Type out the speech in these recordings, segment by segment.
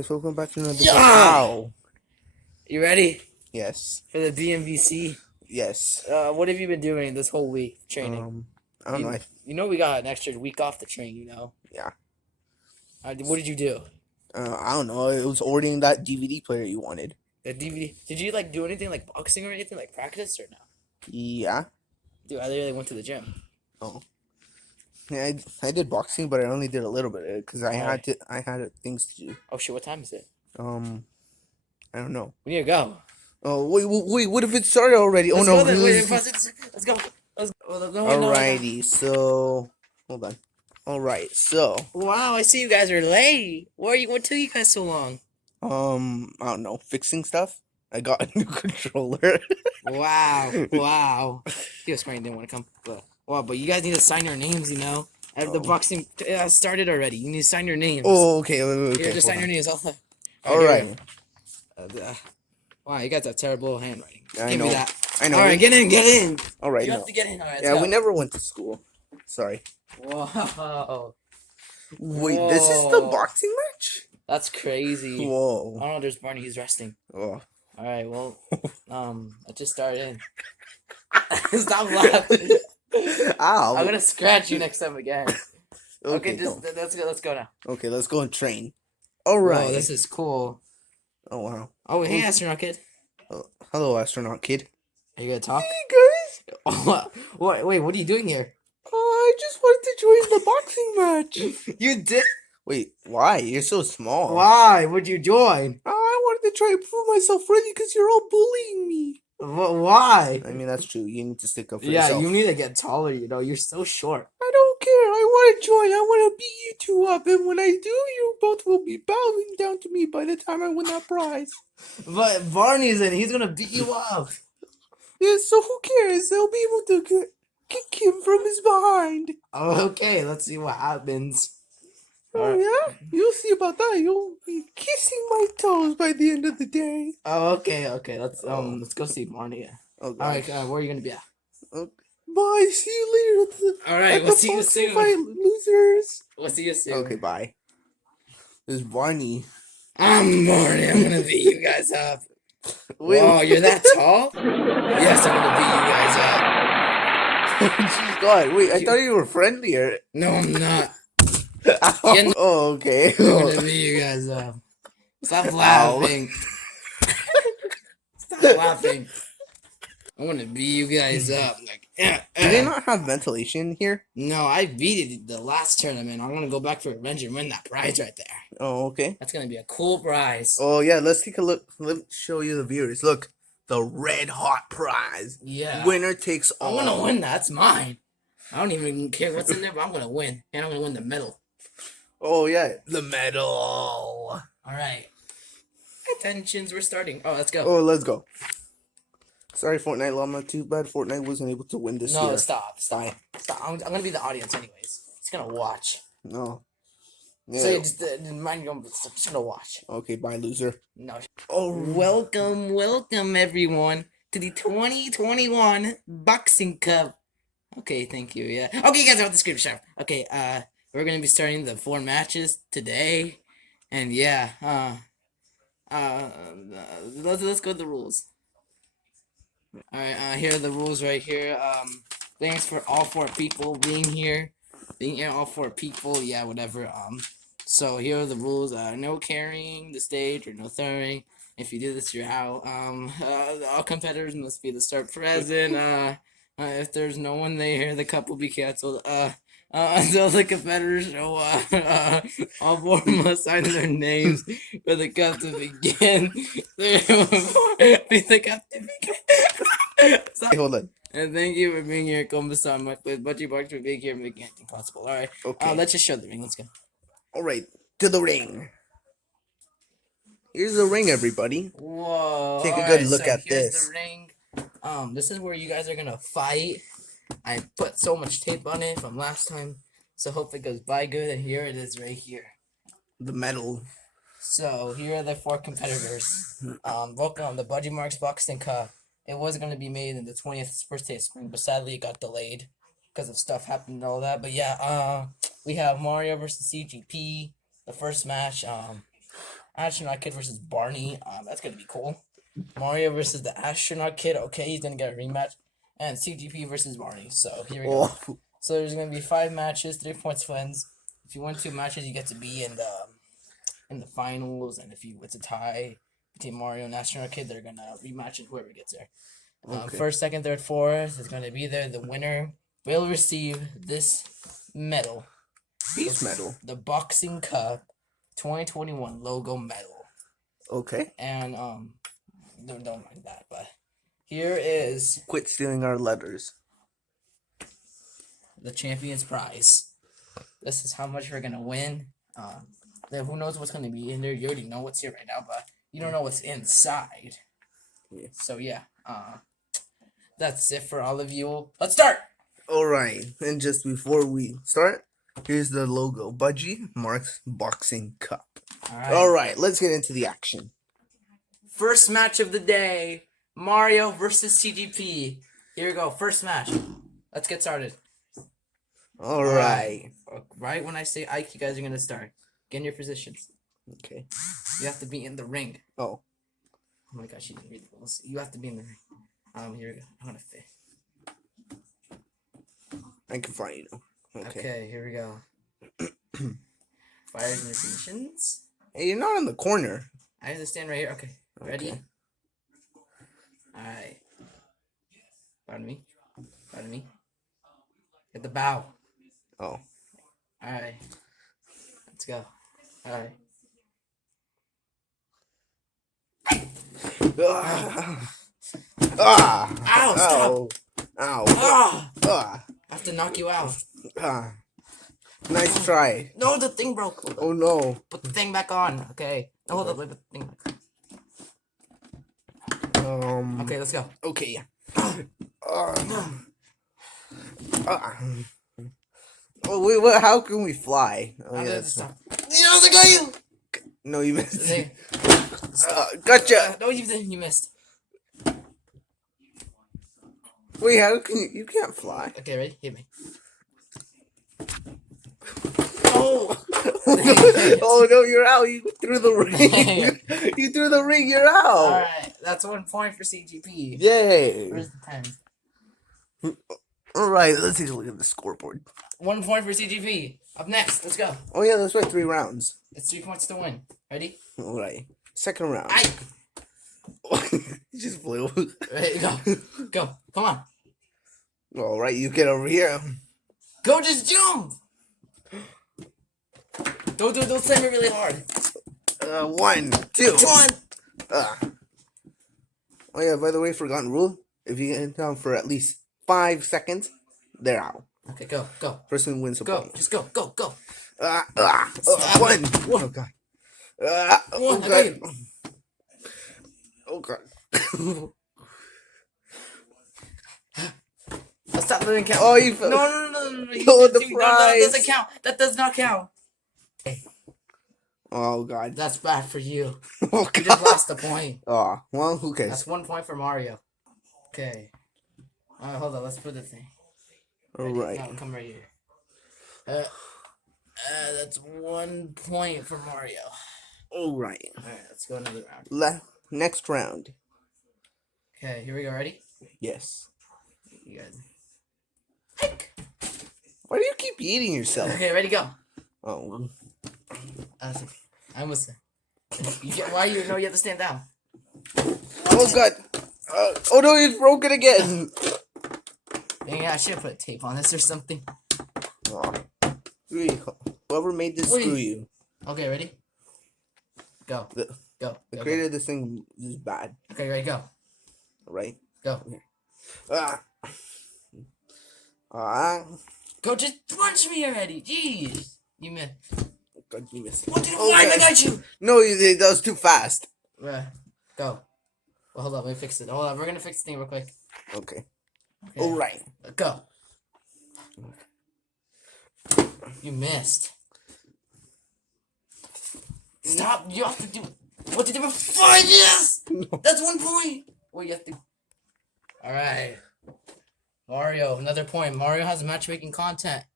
guys, welcome back to another Yeah! Wow. You ready Yes. for the DMVC? Yes. What have you been doing this whole week training? I don't know. You know we got an extra week off to train, you know? Yeah. What did you do? I don't know. It was ordering that DVD player you wanted. The DVD. Did you do anything like boxing or anything like practice or no? Yeah. Dude, I literally went to the gym. Oh. Yeah, I did boxing, but I only did a little bit of it because I had things to do. Oh shit! What time is it? I don't know. We need to go. Oh wait! What if it started already? Let's oh no! Go then. Wait, let's go. Let's go. Alrighty, so hold on. Alright, so wow, I see you guys are late. What took you guys so long? I don't know, fixing stuff. I got a new controller. Wow. He was probably didn't want to come, but you guys need to sign your names, you know. The boxing started already. You need to sign your names. Oh, okay. Okay. Here, just sign your names. All right. Wow, you guys have terrible handwriting. I Give know. me that. I know. All right, get in. All right. You have to get in. All right. Yeah, we never went to school. Sorry. Whoa. Wait, this is the boxing match? That's crazy. Whoa. Oh no, there's Barney. He's resting. Oh. All right. Well, I just started in. Stop laughing. Ow. I'm gonna scratch you next time again. Okay, let's go now. Okay, let's go and train. All right. Oh, this is cool. Oh wow. Oh, hey, astronaut kid. Hello, astronaut kid. Are you gonna talk? Hey guys. Oh, what? Wait, what are you doing here? I just wanted to join the boxing match. You did? Wait, why? You're so small. Why would you join? I wanted to try and prove myself worthy because you're all bullying me. Why? I mean, that's true. You need to stick up for yourself. Yeah, you need to get taller, you know. You're so short. I don't care. I want to join. I want to beat you two up. And when I do, you both will be bowing down to me by the time I win that prize. But Barney's in. He's going to beat you up. Yeah, so who cares? They'll be able to kick him from his behind. Oh, okay, let's see what happens. Oh, yeah? You'll see about that. You'll be kissing my toes by the end of the day. Oh, okay. Let's go see Barney. Oh, all right, where are you going to be at? Okay. Bye. See you later. All right, we'll see you soon. Fight, losers. We'll see you soon. Okay, bye. This is Barney. I'm Barney. I'm going to beat you guys up. Whoa, you're that tall? Yes, I'm going to beat you guys up. Jeez, God. Wait, I thought you were friendlier. No, I'm not. Oh, okay. I'm going to beat you guys up. Stop laughing. Stop laughing. I want to beat you guys up. Do they not have ventilation here? No, I beat it the last tournament. I'm going to go back for revenge and win that prize right there. Oh, okay. That's going to be a cool prize. Oh, yeah. Let's take a look. Let me show you the viewers. Look. The red hot prize. Yeah. Winner takes all. I'm going to win. That's mine. I don't even care what's in there, but I'm going to win. And I'm going to win the medal. Oh, yeah. The medal. All right. Attentions. We're starting. Oh, let's go. Oh, let's go. Sorry, Fortnite Llama. Too bad Fortnite wasn't able to win this year. No, stop. I'm going to be the audience anyways. He's going to watch. No. Yeah. So just mind you, I'm just going to watch. Okay, bye, loser. No. Oh, welcome, everyone, to the 2021 Boxing Cup. Okay, thank you, yeah. Okay, you guys have the script, sharp. Okay, we're going to be starting the 4 matches today. And yeah, let's go to the rules. Alright, here are the rules right here. Thanks for all 4 people being here. All 4 people, yeah, whatever. So here are the rules. No carrying the stage or no throwing. If you do this, you're out. All competitors must be the start present. If there's no one there, the cup will be canceled. Until the competitors show up, all 4 must sign their names for the cup to begin. The cup to begin. Hey, hold on. And thank you for being here. Come beside my place. Budgie Marx for being here and making anything possible. All right. Okay. Let's just show the ring. Let's go. All right. To the ring. Here's the ring, everybody. Whoa. Take a good look at this. The ring. This is where you guys are gonna fight. I put so much tape on it from last time, so hope it goes by good. And here it is, right here. The medal. So here are the 4 competitors. Welcome on the Budgie Marx Boxing Cup. It was going to be made in the 20th birthday of spring, but sadly it got delayed because of stuff happened and all that. But yeah, we have Mario versus CGP, the first match. Astronaut Kid versus Barney. That's gonna be cool. Mario versus the Astronaut Kid. Okay, he's gonna get a rematch. And CGP versus Barney. So here we go. Oh. So there's gonna be 5 matches, 3 points wins. If you win 2 matches, you get to be in the finals. And if it's a tie between Mario and Astronaut Kid, they're gonna rematch and whoever gets there. Okay. First, second, third, fourth is gonna be there. The winner will receive this medal. Beast medal. The Boxing Cup 2021 logo medal. Okay. And don't mind that, but here is Quit stealing our letters. the champion's prize. This is how much we're gonna win. Then who knows what's gonna be in there? You already know what's here right now, but you don't know what's inside. Yeah. So yeah, that's it for all of you. Let's start. All right. And just before we start, here's the logo. Budgie Marx Boxing Cup. All right. Let's get into the action. First match of the day: Mario versus CGP. Here we go. First match. Let's get started. All right. Right when I say Ike, you guys are gonna start. Get in your positions. Okay. You have to be in the ring. Oh. Oh my gosh, you didn't read the rules. You have to be in the ring. Here we go. I'm gonna fit. I can find you. Okay, here we go. Fires and positions. Hey, you're not in the corner. I have to stand right here. Okay. Ready? Okay. Alright. Pardon me. Pardon me. Get the bow. Oh. Alright. Let's go. Alright. Ah. Ow, stop. Ow. Ah! Ah. I have to knock you out. Ah. Nice try. No, the thing broke. Oh no. Put the thing back on. Okay. No, hold up. Put the thing back on. Okay, let's go. Okay. Oh wait, what? How can we fly? Oh, I'm yeah, gonna that's stop. No, the guy. no, you missed. There. Gotcha. No, you missed. Wait, how can you can't fly? Okay, ready? Hit me. Oh! Oh no, you're out. You threw the ring. You threw the ring. You're out. Alright, that's 1 point for CGP. Yay. Where's the pen? All right, let's take a look at the scoreboard. 1 point for CGP. Up next, let's go. Oh yeah, that's right. 3 rounds. It's 3 points to win. Ready? All right. Second round. Aye. He just flew. Ready, go. Go. Come on. All right, you get over here. Go, just jump. Don't slam it really hard. 1, 2. Come on. Oh yeah, by the way, forgotten rule. If you get down for at least 5 seconds, they're out. Okay, go. Person wins a Go. point. Just go. 1. Oh god. Oh One, I got god. Oh god. Stop, that doesn't count. Oh, you fell. No. Oh, the prize. That doesn't count. That does not count. Oh god. That's bad for you. Oh You just god. lost a point. Oh, well, who cares? That's 1 point for Mario. Okay. Hold on. Let's put the thing. All Ready? right. No, come right here. That's 1 point for Mario. All right. Alright, let's go another round. Next round. Okay, here we go. Ready? Yes. You guys. Why do you keep eating yourself? Okay, ready? Go. Oh. I almost said. You get why you know you have to stand down. Oh god. Oh no, you broke it again. Yeah, I should have put tape on this or something. Oh. Whoever made this, Wait. screw you. Okay, ready? Go. The Go. creator of this thing is bad. Okay, ready? Go. Right? Go. Go, just punch me already. Jeez. You missed. God, you missed. What did I got you? No, that was too fast. Go. Well, hold on, let me fix it. Hold on, we're gonna fix the thing real quick. Okay. Okay. All right. Go. You missed. Stop! You have to do what did you do before this? No. That's 1 point. Well, you have to. All right. Mario, another point. Mario has a matchmaking contract.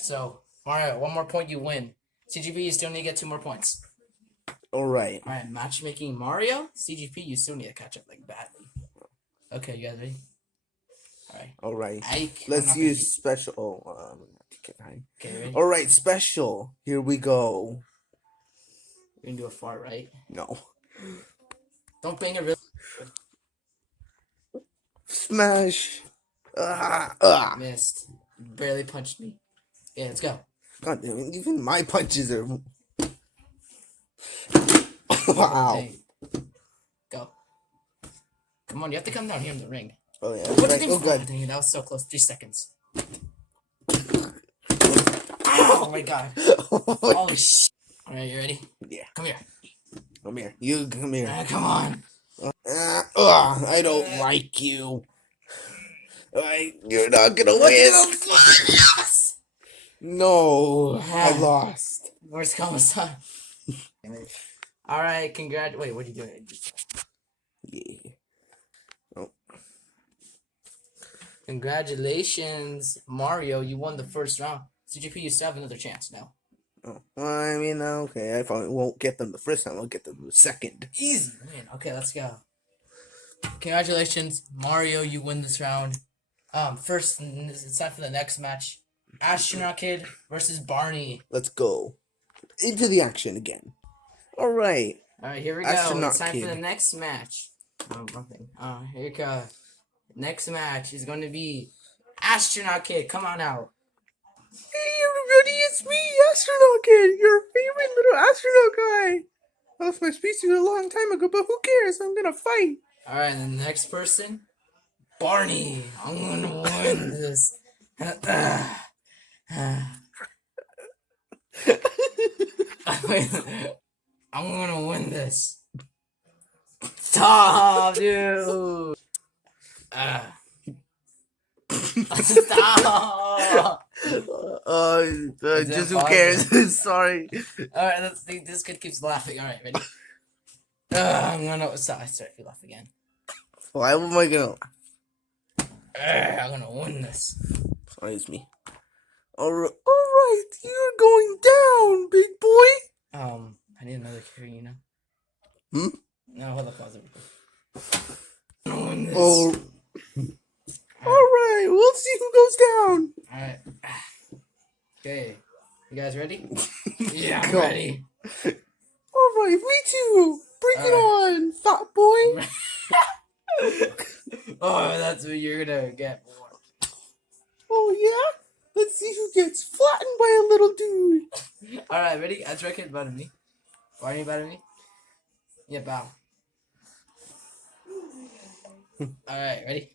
So Mario, 1 more point, you win. CGB, you still need to get 2 more points. Alright. Alright, matchmaking Mario. CGP, you still need to catch up like badly. Okay, you guys ready? Alright. Ike, Let's use special. okay, ready? Alright, special. Here we go. You're gonna do a fart, right? No. Don't bang a real. Smash. Missed. Barely punched me. Yeah, let's go. God damn it. Even my punches are. Wow. Okay. Go. Come on, you have to come down here in the ring. Oh, yeah. Right. Oh, God. Dang it, that was so close. 3 seconds. Oh my god. Holy shit. Alright, you ready? Yeah. Come here. Come here. You come here. Come on. I don't like you. You're not gonna win. Yes! No, I lost. Worst come time. Alright, Wait, what are you doing? Yeah. Oh. Congratulations, Mario. You won the first round. CGP, you still have another chance now. Oh. Well, I mean, okay. If I won't get them the first time, I'll get them the second. Easy, man. Okay, let's go. Congratulations, Mario. You win this round. First, it's time for the next match. Astronaut Kid versus Barney. Let's go into the action again. All right. All right, here we go. It's time for the next match. Nothing. Here we go. Next match is going to be Astronaut Kid. Come on out. Hey everybody, it's me, Astronaut Kid, your favorite little astronaut guy. I lost my species a long time ago, but who cares? I'm gonna fight. All right, and the next person, Barney. I'm gonna win this. I'm gonna win this. Stop, dude. Stop. Just who cares? Sorry. All right, this kid keeps laughing. All right, ready? I'm gonna start if you laugh again. Why am I gonna? I'm gonna win this. Sorry, it's me. All right, you're going down, big boy. I need another carry, you know. No, hold up, pause it. I'm gonna win this. Oh. All right, we'll see who goes down. All right. Okay, you guys ready? Yeah, I'm ready. All right, me too. Bring it on, fat boy. Oh, that's what you're gonna get more. Oh yeah. Let's see who gets flattened by a little dude. All right, ready? I reckon better than me. Barney better than me. Yeah, bow. All right, ready?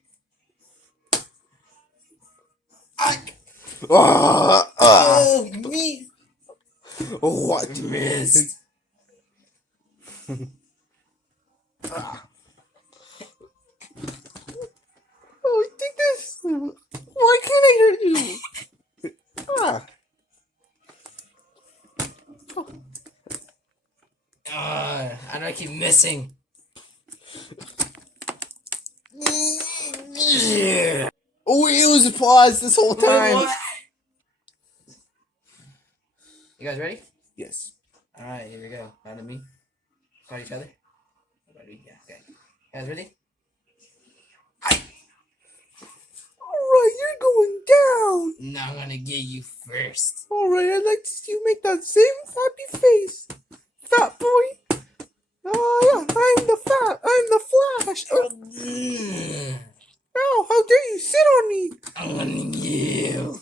Oh, me! What? Missed. Oh, take this. Why can't I hurt you? I know I keep missing. Yeah. Oh, it was a pause this whole time. What? You guys ready? Yes. All right, here we go. Down to me. Call each other. Ready? Yeah. Okay. You guys ready? Alright, you're going down. No, I'm gonna get you first. Alright, I'd like to see you make that same happy face. Fat boy. Yeah, I'm the Flash. Oh, how dare you sit on me? I'm gonna get you.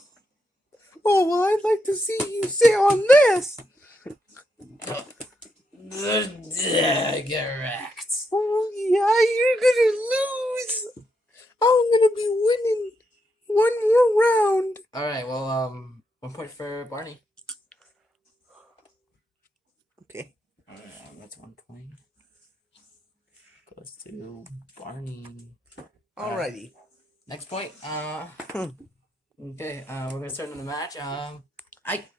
Oh, well, I'd like to see you sit on this. Get wrecked. Oh, yeah, you're gonna lose. I'm gonna be winning one more round. Alright, well, 1 point for Barney. Okay. Alright, that's 1 point. Goes to Barney. Alrighty. Next point. Okay, we're gonna start on the match. Alright.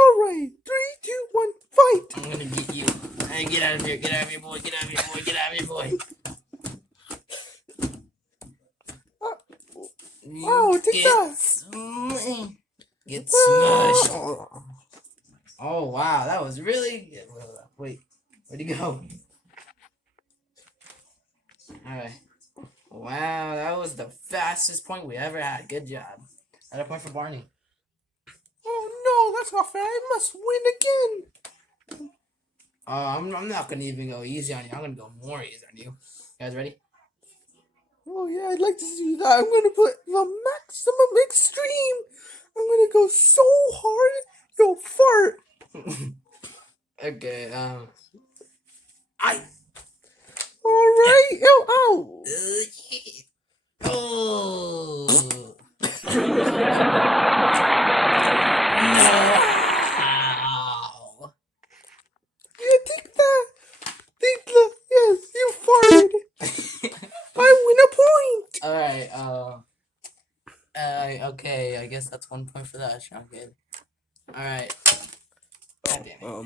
Alright. 3, 2, 1, fight. I'm gonna get you. Hey, get out of here. Get out of here, boy. Get out of here, boy. Get out of here, boy. Oh, take that. Get smushed. Oh wow, that was really. Wait, where'd he go? All right. Wow, that was the fastest point we ever had. Good job. Another point for Barney. Oh no, that's not fair. I must win again. I'm not gonna even go easy on you. I'm gonna go more easy on you. You guys ready? Oh yeah, I'd like to see that. I'm gonna put the maximum extreme. I'm gonna go so hard, you'll fart. Okay. All right. Ow, ow. Oh. No. Yeah, take that. Take the. Yes, you farted. I win a point. All right. Okay. I guess that's 1 point for that shot, kid. All right. God damn it. All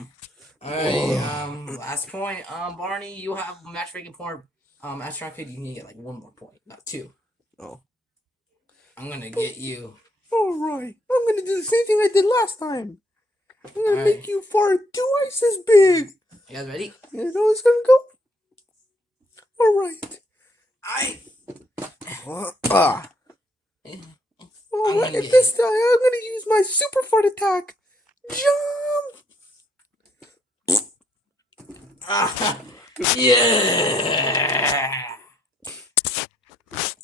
right. Last point. Barney, you have matchmaking point. Astronaut kid, you need to get like 1 more point, not 2. Oh. I'm gonna get you. All right. I'm gonna do the same thing I did last time. I'm gonna make you fart twice as big. You guys ready? You know it's gonna go. All right. All right. This time I'm gonna use my super fart attack. Jump. Yeah.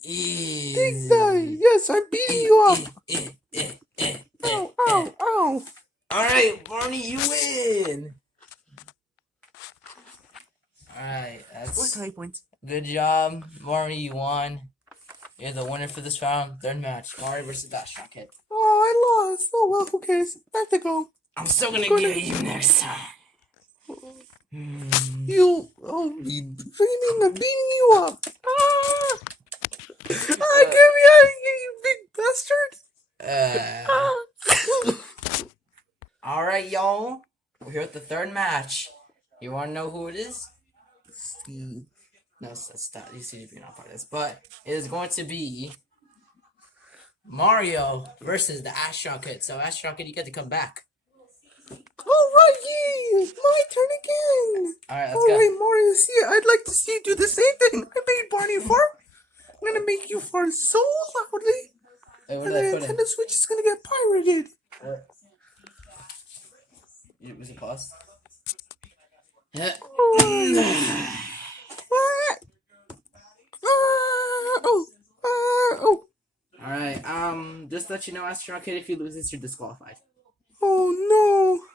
Take that. Yes, I'm beating you up. Ow, ow, ow. All right, Barney, you win. All right, that's 20 points. Good job, Barney. You won. You're the winner for this round. Third match, Barney versus Astronaut Kid. Oh, I lost. Oh well, who cares? I have to go. I'm still gonna get you next time. You, what do you mean I'm beating you up? Ah! Get me out of here, you big bastard! All right, y'all. We're here at the third match. You want to know who it is? Steve. No, that's not. You see if you're not part of this, but it is going to be Mario versus the Astronaut Kid. So, Astronaut Kid, you get to come back. Alright, my turn again. Alright, let's go. Alright, Mario, see, I'd like to see you do the same thing. I made Barney fart. I'm gonna make you fart so loudly. Hey, and the Nintendo Switch is gonna get pirated. Was it paused? Alright, just to let you know, Astronaut Kid, if you lose this, you're disqualified. Oh no.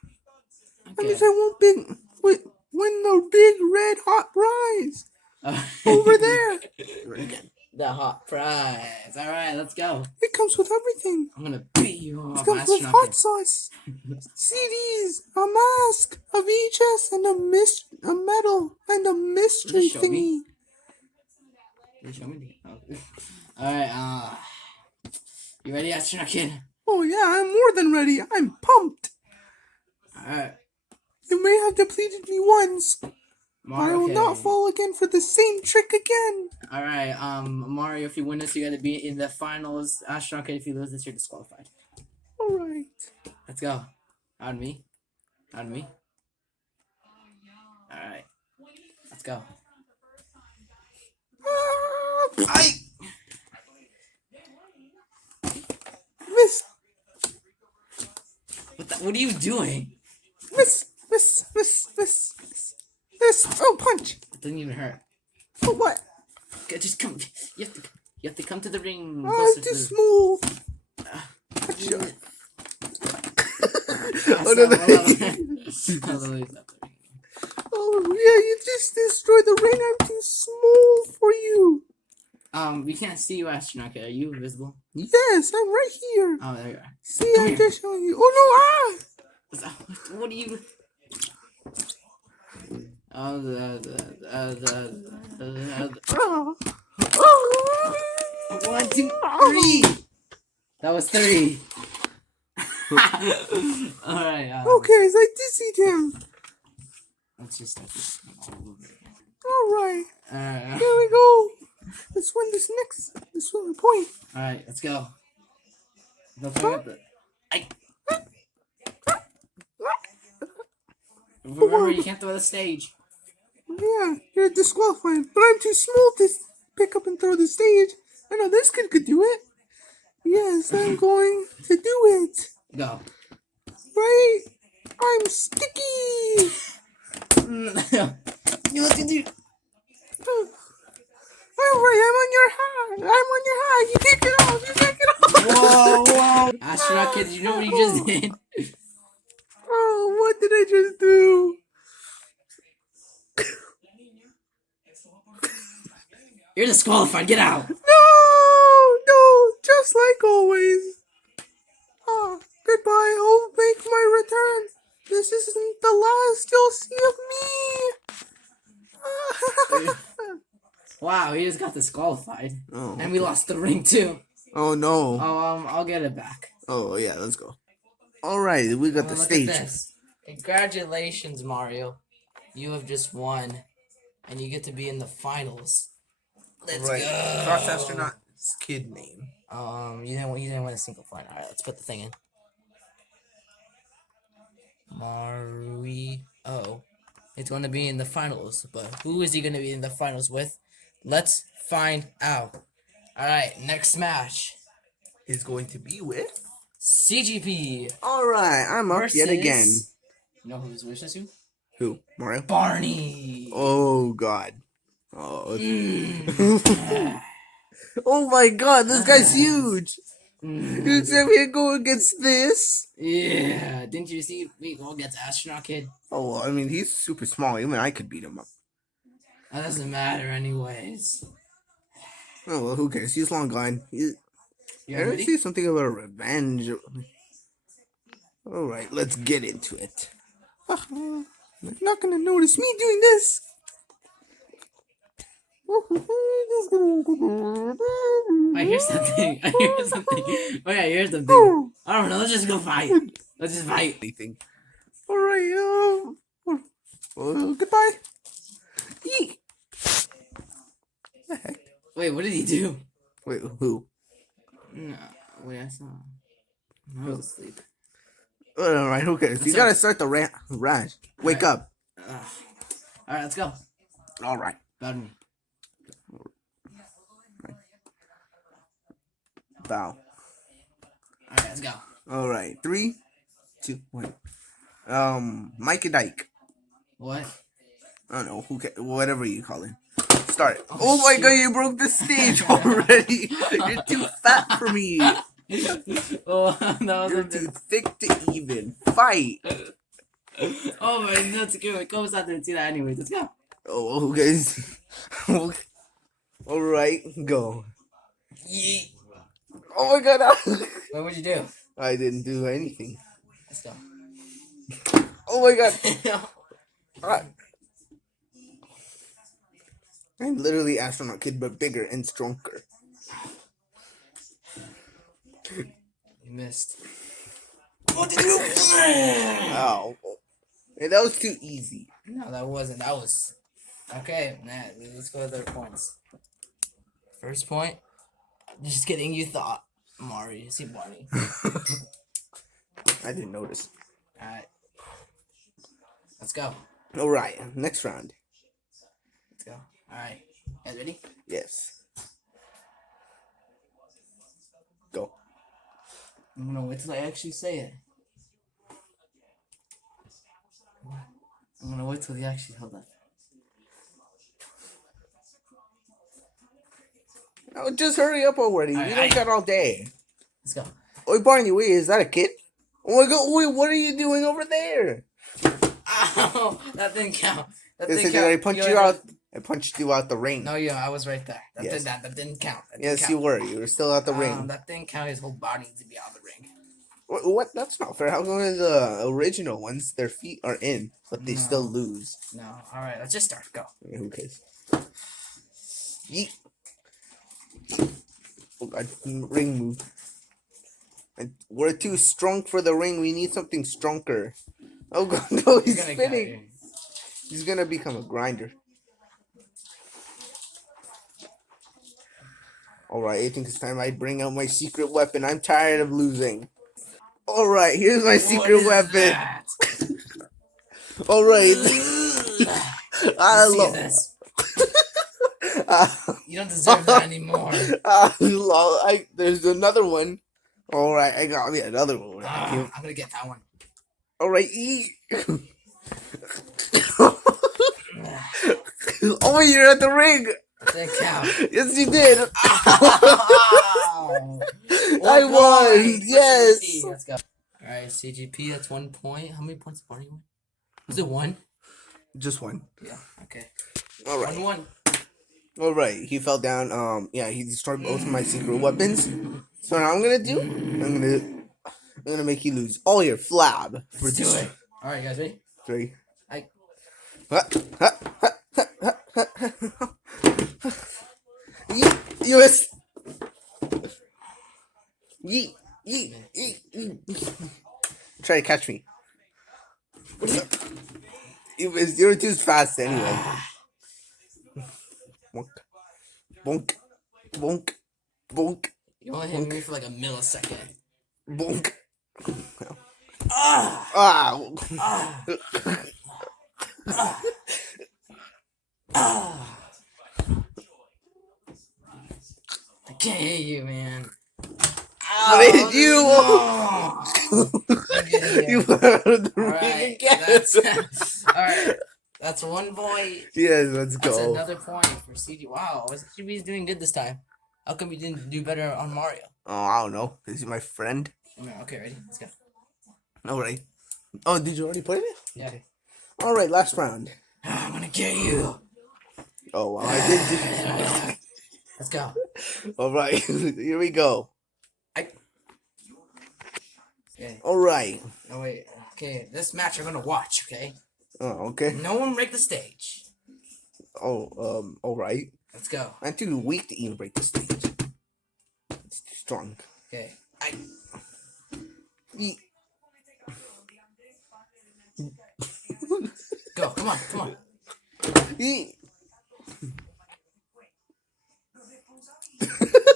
Okay. That means I won't win the big red hot prize. Over there. The hot prize. Alright, let's go. It comes with everything. I'm gonna beat you up. It comes with hot sauce, CDs, a mask, a VHS, and a medal, and a mystery thingy. Show me. Alright, you ready, Astronaut Kid? Oh yeah, I'm more than ready. I'm pumped. Alright. You may have depleted me once. Mario, I will not fall again for the same trick again. Alright, Mario, if you win this, you gotta be in the finals. Astronaut Kid, if you lose this, you're disqualified. Alright. Let's go. On me. On me. Alright. Let's go. Miss. What are you doing? Miss. Oh, punch. It doesn't even hurt. Oh, what? Just come. You have to come to the ring. Too small. Oh yeah, you just destroyed the ring. I'm too small for you. We can't see you, Astronaut Kid. Are you invisible? Yes, I'm right here. Oh, there you are. See, I'm just showing you. Oh no! What are you? Oh, 1, 2, 3. That was 3. Alright. Okay, so I dizzied him. Let's just start this all over again. Alright. Here we go. Let's win this point. Alright, let's go. Remember, you can't throw the stage. Yeah, you're disqualified, but I'm too small to pick up and throw the stage. I know this kid could do it. Yes, I'm going to do it. Go. Right? I'm sticky. You have to do. Alright, I'm on your high. I'm on your high. You take it off. You take it off. Whoa. Astronaut kid, you know what you just did? Oh, what did I just do? You're disqualified. Get out. No, just like always. Ah, goodbye. I'll make my return. This isn't the last you'll see of me. Wow, he just got disqualified. Oh, And we lost the ring too. oh no. Oh, I'll get it back. Oh yeah, let's go. All right, we got the Look stage. at this. Congratulations, Mario. You have just won, and you get to be in the finals. Let's go. Cross astronaut's kid name. You didn't win a single fight. All right, let's put the thing in. Mario. It's going to be in the finals, but who is he going to be in the finals with? Let's find out. All right, next match Is going to be with. CGP. All right, I'm up yet again. You know who's versus you? Who? Mario? Barney. Oh God. Oh. Mm. Oh my God, this guy's huge. You said we go against this? Yeah, didn't you see me go against Astronaut Kid? Oh, well, I mean, he's super small. Even I could beat him up. That doesn't matter anyways. Oh, well, who cares? He's long gone. You I didn't see something about revenge. Alright, let's get into it. They're not gonna notice me doing this. Wait, here's something. Here's something. Oh yeah, here's the thing. I don't know. Let's just go fight. Let's just fight. Anything. Alright, goodbye. Eek. The heck? Wait, what did he do? Wait, who? No, wait, I saw. I was asleep. Alright, who cares? You gotta start the rash. Wake up. Alright, let's go. Alright. Bad me. Bow. Alright, let's go. Alright, 3, 2, 1. Mike and Dyke. What? I don't know, whatever you call it. Start. Oh my God, you broke the stage already. You're too fat for me. Oh, that was You're too thick to even fight. Oh my, that's good. Como I didn't see that anyway. Let's go. Oh, guys. Alright, go. Yeet. Oh my God. What would you do? I didn't do anything. Let's go. Oh my God. I'm literally Astronaut Kid, but bigger and stronger. You missed. What did you do? Oh. Hey, that was too easy. No, that wasn't. That was. Okay, man. Let's go to their points. First point. Just kidding. You thought Mario. See Barney. I didn't notice. Alright. Let's go. Alright, next round. Let's go. Alright. You guys ready? Yes. Go. I'm gonna wait till I actually say it. I'm gonna wait till they actually hold up. Oh, just hurry up already. We don't got all day. Let's go. Oi, Barney, wait, is that a kid? Oh my God, wait, what are you doing over there? Ow! That didn't count. That Yes, didn't did count. I punch you out? I punched you out the ring. No, yeah, I was right there. That, Yes. that didn't count. That didn't Yes, count. you were. You were still out the ring. That didn't count. His whole body needs to be out of the ring. What? That's not fair. How come the original ones, their feet are in, but they still lose? No. All right, let's just start. Go. Yeah, who cares? Yeet. Oh God, ring move. And we're too strong for the ring. We need something stronger. Oh God, no, he's spinning. He's gonna become a grinder. Alright, I think it's time I bring out my secret weapon. I'm tired of losing. Alright, here's my secret weapon. Alright. I See love this. You don't deserve that anymore. There's another one. Alright, I got me another one. I'm gonna get that one. Alright, eat. Oh, you're at the ring. That count. Yes, you did. I won. Yes. CGP. Let's go. Alright, CGP, that's 1 point. How many points did Barney win? Was it 1? Just one. Yeah, okay. Alright. 1-1. Alright, he fell down. Yeah, he destroyed both of my secret weapons. So now I'm gonna make you lose all your flab. Let's do it. Alright, guys, ready? 3. I... You missed. Yeet. Try to catch me. You missed. You were too fast anyway. Bonk. Bonk. Bonk. You only hit me for like a millisecond. Bonk. Ah! I can't hit you, man. But hit you. You were out of the ring again. Alright. That's 1 point. Yes, let's go. That's another point for CG. Wow, CG's doing good this time. How come you didn't do better on Mario? Oh, I don't know. Is he my friend? Okay, ready? Let's go. Alright. Oh, did you already play it? Yeah. Alright, last round. I'm gonna get you. Oh, well, I did. Let's go. Alright, here we go. Okay. Alright. Oh, wait. Okay, this match I'm gonna watch, okay? Oh, okay. No one break the stage. Oh, alright. Let's go. I'm too weak to even break the stage. It's too strong. Okay. Eat. Go, come on. Eat.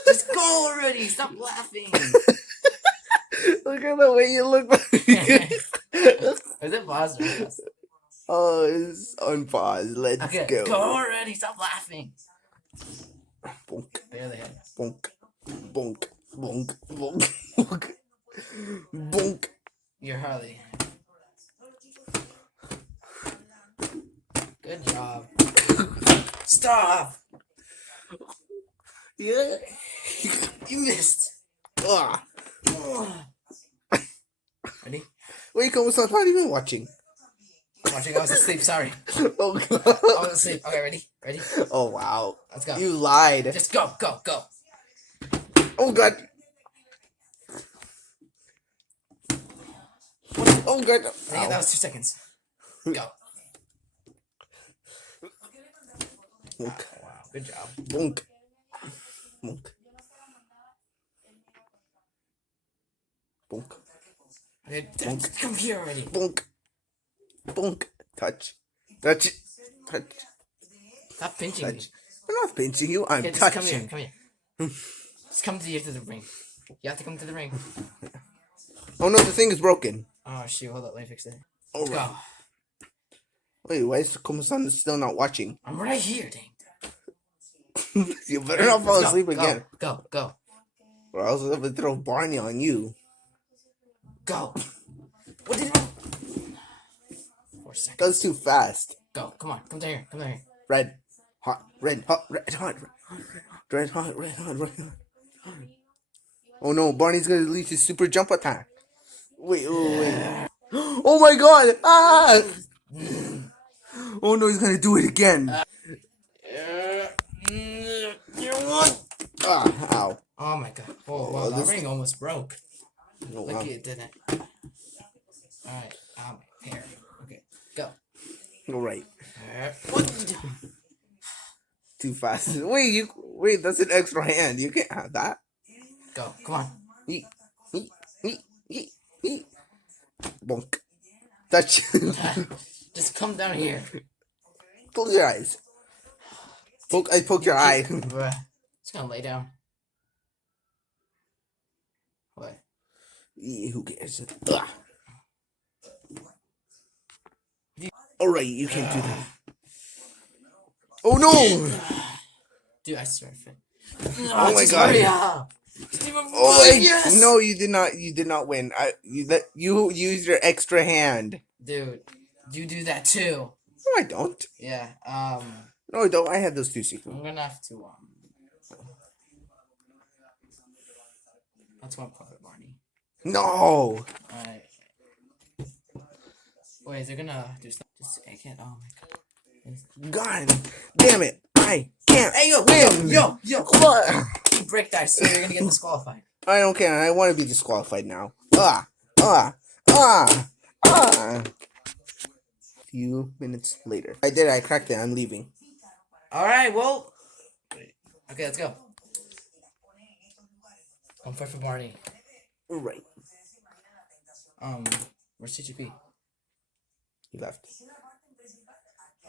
Just go already. Stop laughing. Look at the way you look. Is it paused or unpaused? Oh, it's unpaused. Let's go. Go already. Stop laughing. Bonk. Barely hit. Bonk. Bonk. Bonk. Bonk. Bonk. Bonk. You're Harley. Good job. Stop. Yeah. You missed. Ah. Ready? Wait, I was not even watching. I'm watching. I was asleep. Sorry. Oh, God. I was asleep. Okay, ready? Ready? Oh, wow. Let's go. You lied. Just go. Oh, God. Oh, God. I think that was 2 seconds. Go. Bonk. Wow. Good job. Bonk. Bonk. Bonk. Okay, come here already. Bonk. Bonk. Touch. Touch it. Touch. Stop pinching me. Touch. I'm not pinching you. I'm Okay, just touching. come here. Just come to the ring. You have to come to the ring. Oh no, the thing is broken. Oh shoot, hold up, let me fix it. Oh, Let's go. Wait, why is Kuma-san still not watching? I'm right here, dang. You better not fall asleep Go, again. Go. Or else I'll throw Barney on you. Go. What did you 4 seconds. That's too fast. Go, come on, come down here. Red, hot, red, hot, red, hot, red, hot, red, hot, red, hot. Oh no, Barney's gonna release his super jump attack. Wait. Oh my God! Ah! Oh no, he's gonna do it again. Ah, ow. Oh my God. Oh wow, that ring almost broke. Oh, Look, wow. it didn't. Alright, here. Okay, go. Alright. What? Too fast. Wait, that's an extra hand. You can't have that. Go, come on. Eat. Bonk. Touch. Just come down here. Close your eyes. I poke your eye. Just gonna lay down. What? Who cares? Alright, you can't do that. Oh no! Dude, I swear. Oh my god. Hurry up. Oh Yes! no, you did not. You did not win. You used your extra hand. Dude, you do that too. No, I don't. Yeah. No, I don't. I had those two secrets. I'm gonna have to That's one part, Barney. No. Alright. Wait, is it gonna do something? Just I can't. Oh my god. God damn it! I can't. Hey yo, win. yo. What? You break that, so you're gonna get disqualified. I don't care. I want to be disqualified now. Few minutes later. I did. I cracked it. I'm leaving. Alright, well. Okay, let's go. I'm fight for Barney. Right. Where's TGP? He left.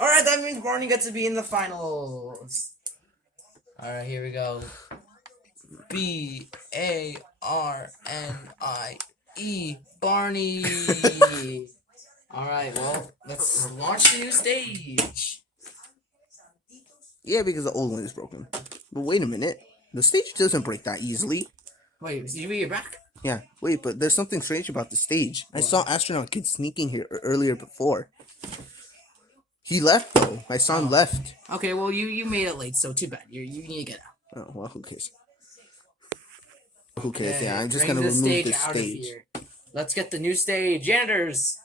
Alright, that means Barney gets to be in the finals. Alright, here we go. BARNIE. Barney. Alright, well, let's launch the new stage. Yeah, because the old one is broken. But wait a minute. The stage doesn't break that easily. Wait, you're back? Yeah, wait, but there's something strange about the stage. I saw Astronaut Kid sneaking here earlier before. He left, though. I saw him left. Okay, well, you made it late, so too bad. You need to get out. Oh, well, who cares? Who cares? Okay, Yeah, I'm just bring going to the remove the out of stage. here. Let's get the new stage. Janitors!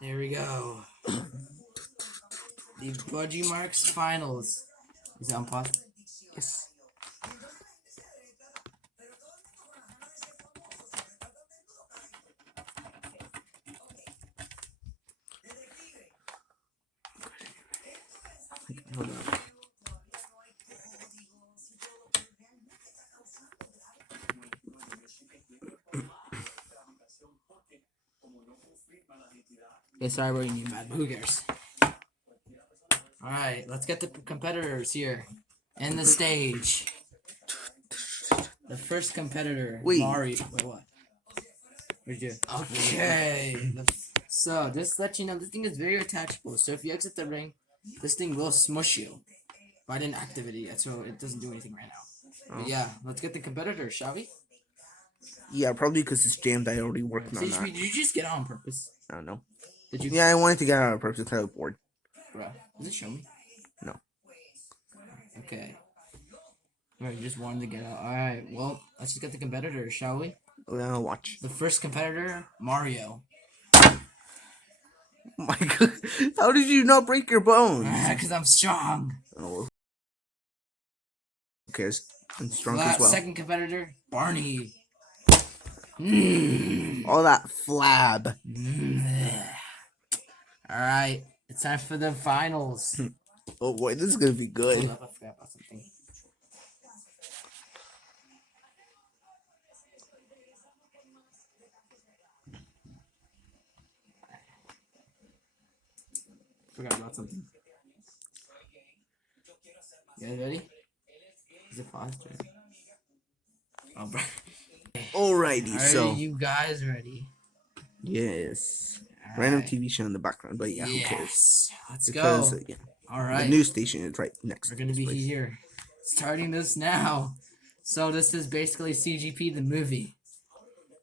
There we go. The Budgie Marx finals. Is that on pause? Yes. Hold on. Okay, sorry about you, bad, but who cares? Alright, let's get the competitors here. And the stage. The first competitor, Wait. Mario. Wait, what? Where'd you? Okay. So, just to let you know, this thing is very attachable. So, if you exit the ring, this thing will smush you. But I didn't activate it yet, so it doesn't do anything right now. But yeah, let's get the competitor, shall we? Yeah, probably because it's jammed. I already worked on that. Did you just get out on purpose? I don't know. Did you? Yeah, I wanted to get out of purpose because I was bored. Bro, does it show me? No. Okay. Alright, you just wanted to get out. Alright, well, let's just get the competitor, shall we? Well, I'll watch. The first competitor, Mario. Oh my god. How did you not break your bones? Because I'm strong. Oh. Who cares? I'm strong as well. Second competitor, Barney. All that flab. Alright, it's time for the finals. Oh boy, this is gonna be good. Hold up, I forgot about something. Forgot about something. You guys ready? Is it paused? Oh, bro. Alrighty, so you guys ready? yes, All random right. TV show in the background, but yeah, who cares? Yes, let's Because go. yeah, All right, the news station is right next. we're gonna be here, starting this now. So this is basically CGP the movie.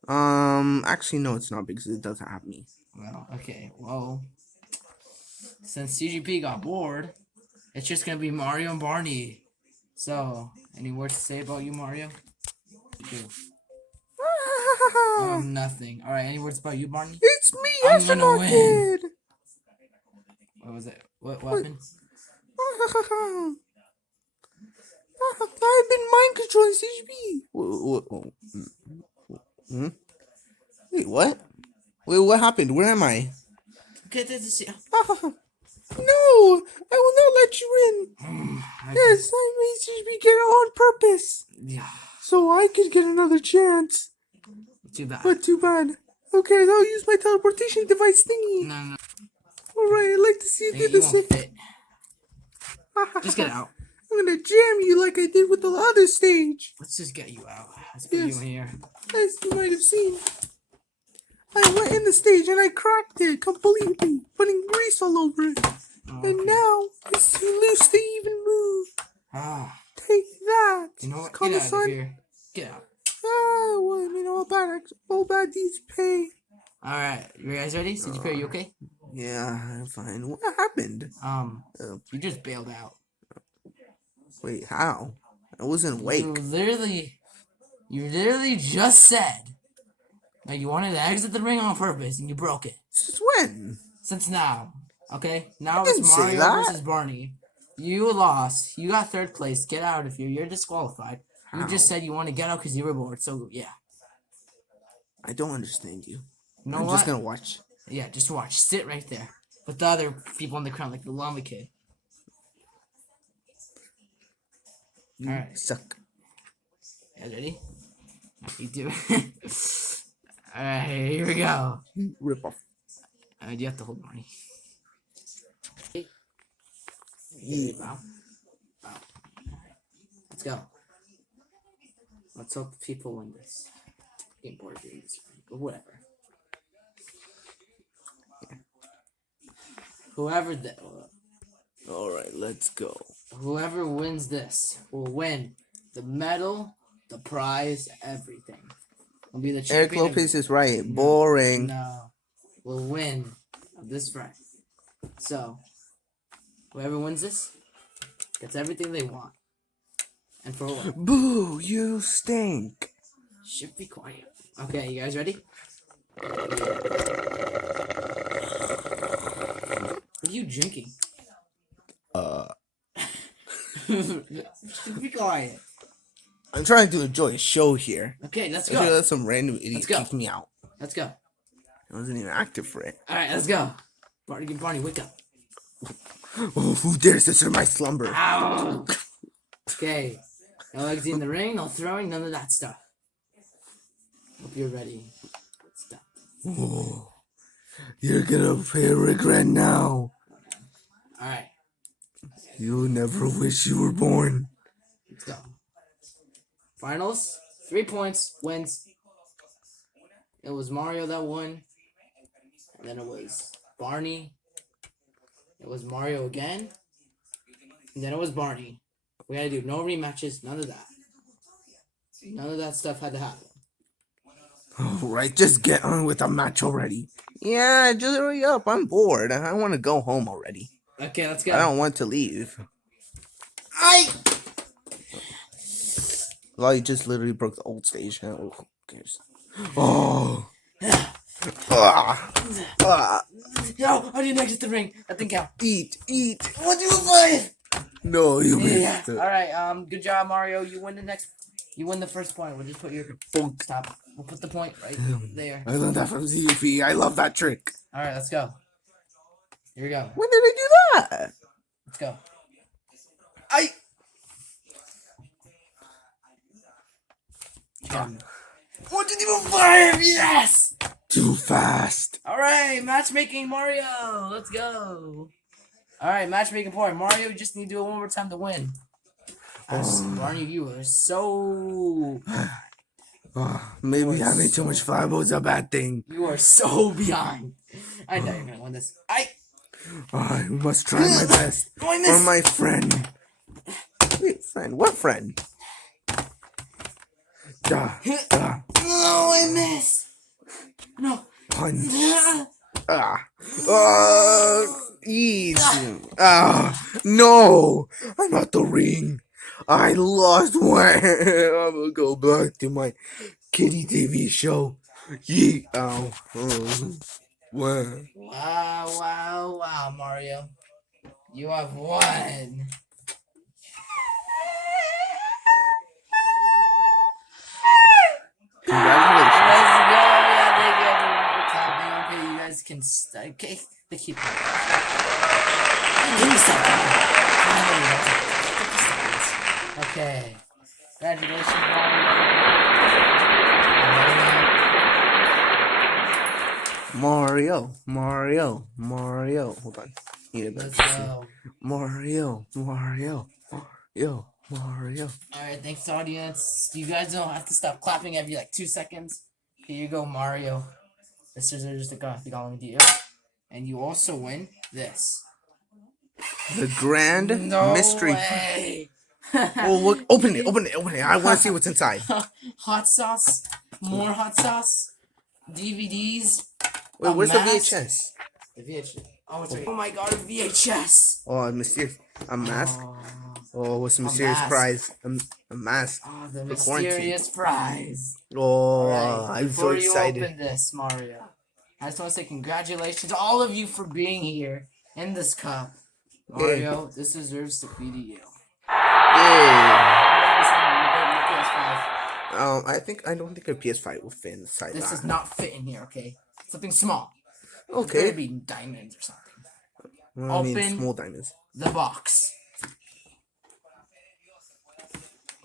Actually, no, it's not because it doesn't have me. Well, okay, well, since CGP got bored, it's just gonna be Mario and Barney. So, any words to say about you, Mario? Nothing. All right, any words about you, Barney? It's me, I'm gonna Astronaut win. Kid. What was it? What happened? I've been mind controlling CGP. Wait, what? Wait, what happened? Where am I? Okay, this is. No, I will not let you in. Yes, I made CGP get out on purpose, Yeah. so I could get another chance. Too bad. But too bad. Okay, I'll use my teleportation device thingy. No. Alright, I'd like to see you do You this. won't fit. Just get out. I'm gonna jam you like I did with the other stage. Let's just get you out. Let's put you in here. as you might have seen, I went in the stage and I cracked it completely, putting grease all over it. Okay. And now it's too loose to even move. Ah. Take that. You know what? Come Get out son. of here. Get out. Ah, well, I mean, all bad deeds pay. Alright, you guys ready? CGP, are you okay? Yeah, I'm fine. What happened? You just bailed out. Wait, how? I wasn't awake. You literally just said that you wanted to exit the ring on purpose and you broke it. Since when? Since now. Okay? Now didn't it's say Mario that. versus Barney. You lost. You got third place. Get out of here. You're disqualified. You just How? said you want to get out because you were bored. So, yeah. I don't understand you. You know I'm what? just gonna watch. Yeah, just watch. Sit right there. With the other people in the crowd, like the llama kid. You Alright. suck. You ready? You do. Alright, here we go. Rip off. You have to hold Barney. Yeah. Bow. Bow. Let's go. Let's hope the people win this. Game board games, but whatever. Alright, let's go. Whoever wins this will win the medal, the prize, everything. Will be the Eric champion. Lopez is right. Boring. No, will win this fight. So, whoever wins this gets everything they want. And for what? Boo, you stink. Should be quiet. Okay, you guys ready? What are you drinking? Should be quiet. I'm trying to enjoy a show here. Okay, let's I should go. let some random idiot go. kick me out. Let's go. I wasn't even active for it. Alright, let's go. Barney, wake up. Oh, who dares disturb my slumber? Ow! Okay. No legs in the ring, no throwing, none of that stuff. Hope you're ready. Stop. Oh, you're gonna pay regret now. Alright, You'll never wish you were born. let's go. Finals, 3 points, wins. It was Mario that won. And then it was Barney. It was Mario again. And then it was Barney. We gotta do no rematches, none of that. None of that stuff had to happen. Alright, just get on with the match already. Yeah, just hurry up. I'm bored. I want to go home already. Okay, let's go. I don't want to leave. Well, you just literally broke the old stage. Oh, who cares? Oh. No, I didn't exit the ring. That didn't count. Eat. What do you play? No, you Yeah. missed it. Alright, good job, Mario. You win the first point. We'll just put your Bonk. stop. We'll put the point right there. I learned that from ZUP. I love that trick. Alright, let's go. Here we go. When did I do that? Let's go. What did you five? Yes! Too fast. Alright, matchmaking Mario. Let's go. Alright, matchmaking point. Mario, you just need to do it one more time to win. Barney, you are so... Maybe having too much fireball is a bad thing. You are so behind. I know you're going to win this. I must try my best. Oh, I For missed. my friend. Wait, friend? What friend? No, I missed. No. Punch. Ah. Eat. No. I'm at the ring. I lost one. I'm gonna go back to my kitty TV show. Yeet. Ow. Wow. Wow, Mario. You have won. Congratulations. Let's go. Yeah, they get clapping. Okay, you guys can stay. Okay, they keep clapping. Give me something. Okay. Congratulations, Mario. Hold on. Need a better Let's PC. go. Mario. Mario. Alright, thanks audience. You guys don't have to stop clapping every like 2 seconds. Here you go, Mario. The scissors, the golem deal. And you also win this. The grand No mystery. way. Oh, look! Open it! Open it! Open it! I want to see what's inside. Hot sauce, more hot sauce, DVDs. Wait, where's mask? the VHS? The VHS. Oh, it's right. Oh my god, a VHS. Oh, a mysterious. A mask. Oh, Oh, what's the mysterious mask. prize? A mask. oh the For quarantine. mysterious prize. Oh, Alright, I'm so before excited. you open this, Mario, I just want to say congratulations to all of you for being here in this cup. Mario, this deserves to be to you. Yay! PS5. I don't think a PS5 will fit inside This that. does not fit in here, okay? Something small. It's Okay. gonna be diamonds or something. Well, I mean, Open. small diamonds. The box.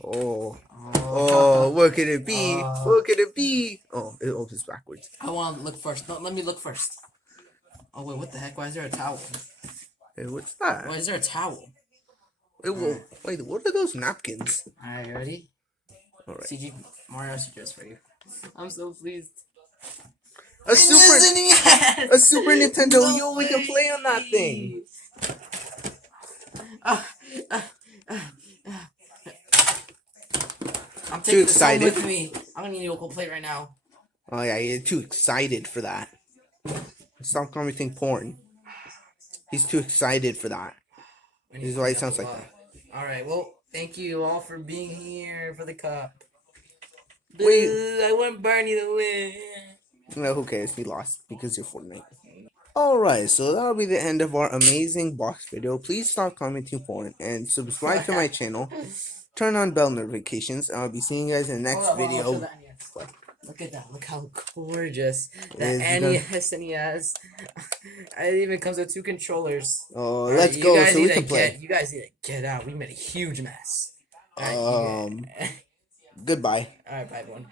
Oh. Oh, what could it be? Oh. What could it be? Oh, it opens backwards. I want to look first. No, let me look first. Oh wait, what the heck? Why is there a towel? Hey, what's that? Why is there a towel? Wait, what are those napkins? Alright, you ready? Alright. CG Mario suggest for you. I'm so pleased. A Super Nintendo. No Yo, we can play on that way. thing. I'm Too taking this home excited. with me. I'm gonna need a local plate right now. Oh yeah, you're too excited for that. Stop commenting porn. He's too excited for that. This is why it sounds like that. Alright, well, thank you all for being here for the cup. Wait. I want Barney to win. No, who cares? He lost because you're Fortnite. Alright, so that'll be the end of our amazing box video. Please stop commenting porn and subscribe to my channel. Turn on bell notifications. I'll be seeing you guys in the next video. Look at that. Look how gorgeous Is that the- NES. It even comes with 2 controllers. Oh, Alright, let's you go guys so we need to can play. You guys need to get out. We made a huge mess. Alright, Goodbye. bye everyone.